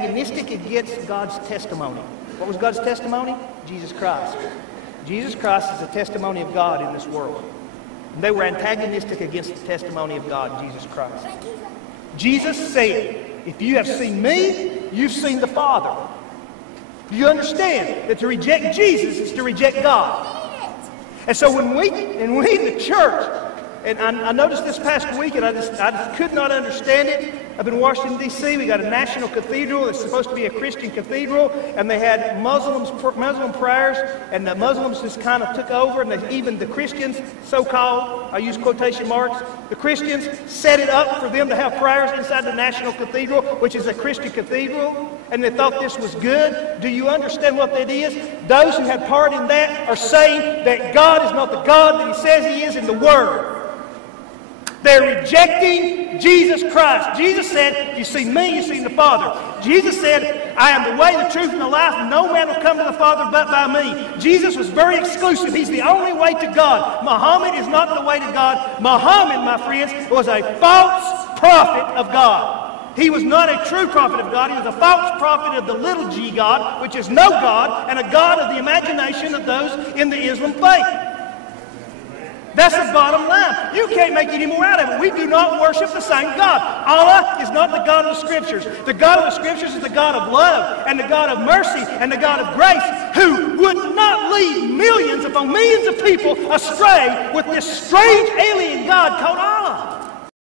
antagonistic against God's testimony. What was God's testimony? Jesus Christ. Jesus Christ is the testimony of God in this world. And they were antagonistic against the testimony of God, Jesus Christ. Jesus said, if you have seen me, you've seen the Father. Do you understand that to reject Jesus is to reject God? And so when we in the church, and I noticed this past week, and I just could not understand it. Up in Washington, D.C., we got a national cathedral that's supposed to be a Christian cathedral, and they had Muslim prayers, and the Muslims just kind of took over, and even the Christians, so-called, I use quotation marks, the Christians set it up for them to have prayers inside the national cathedral, which is a Christian cathedral, and they thought this was good. Do you understand what that is? Those who had part in that are saying that God is not the God that He says He is in the Word. They're rejecting Jesus Christ. Jesus said, you've seen me, you've seen the Father. Jesus said, I am the way, the truth, and the life, and no man will come to the Father but by me. Jesus was very exclusive. He's the only way to God. Muhammad is not the way to God. Muhammad, my friends, was a false prophet of God. He was not a true prophet of God. He was a false prophet of the little g God, which is no God, and a God of the imagination of those in the Islam faith. That's the bottom line. You can't make any more out of it. We do not worship the same God. Allah is not the God of the Scriptures. The God of the Scriptures is the God of love and the God of mercy and the God of grace, who would not lead millions upon millions of people astray with this strange alien God called Allah.